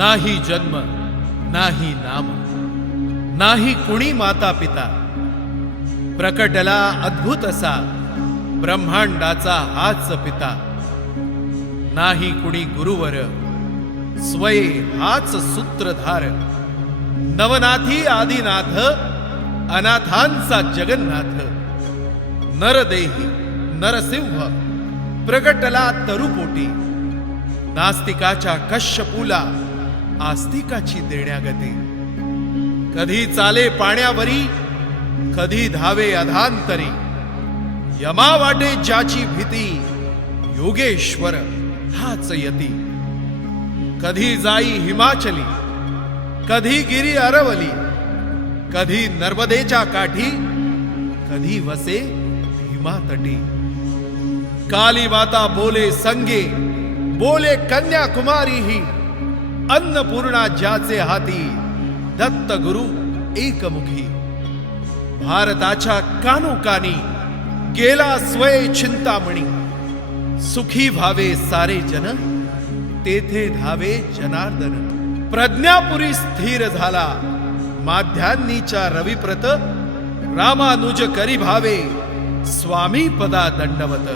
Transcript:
नाही जन्म नाही नाम, नाही कुणी माता पिता, प्रकटला अद्भुत असा ब्रह्मांडाचा हाच पिता. नाही कुणी गुरुवर, स्वये हाच सूत्रधार, नवनाथी आदिनाथ, अनाथांचा जगन्नाथ. नरदेही नरसिंह प्रगटला तरुपोटी, नास्तिकाच्या कश्यपूला आस्तिकाची देण्यागती. कधी चाले पाण्यावरी, कधी धावे अधांतरी, यमा वाटे ज्याची भीती, योगेश्वर हाच यती. कधी जाई हिमाचली, कधी गिरी अरवली, कधी नर्मदेच्या काठी, कधी वसे भीमातटी. काली माता बोले संगे, बोले कन्याकुमारी ही, अन्नपूर्णा ज्याचे हाती, दत्त गुरु एकमुखी. भारताच्या कानोकानी गेला स्वय चिंतामणी, सुखी व्हावे सारे जन, तेथे धावे जनार्दन. प्रज्ञापुरी स्थिर झाला, माध्यान्नीच्या रविप्रत, रामानुज करी भावे स्वामी पदा दंडवत.